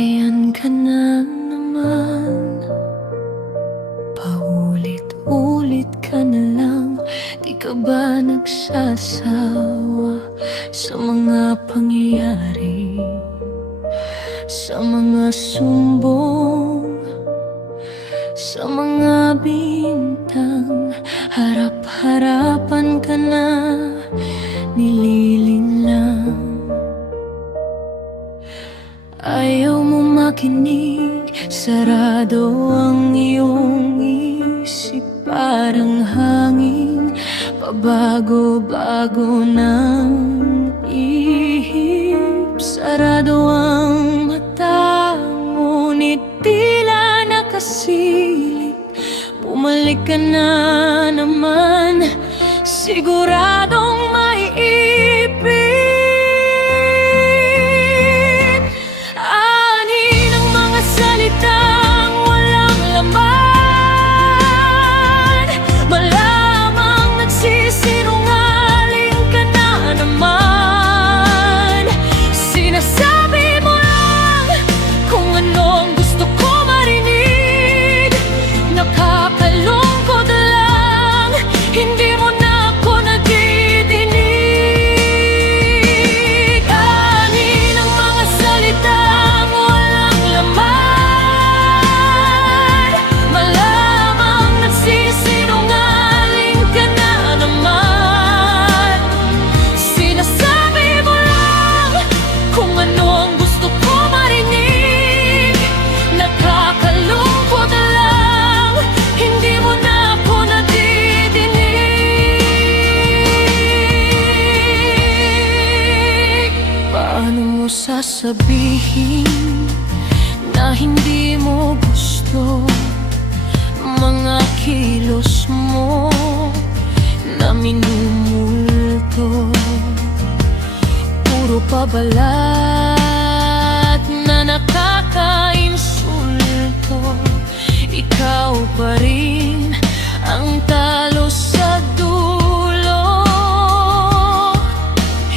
Ayan ka na naman, paulit-ulit ka na lang. Di ka ba nagsasawa sa mga pangyayari, sa mga sumbong, sa mga bintang? Harap-harapan ka na, nililinlang. Ayaw mo makinig, sarado ang iyong isip. Parang hangin, pabago-bago ng ihip. Sarado ang mata, ngunit tila nakasilip. Bumalik ka na naman, siguradong maiipit. Sasabihin na hindi mo gusto mga kilos mo na minumulto. Puro pabalat na nakakainsulto. Ikaw pa rin ang talo sa dulo.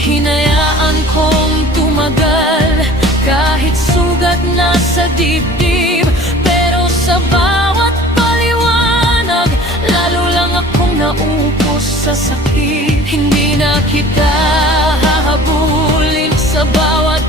Hinayaan kong tumagal kahit sugat na sa dibdib. Pero sa bawat paliwanag, lalo lang akong naupos sa sakit. Hindi na kita hahabulin sa bawat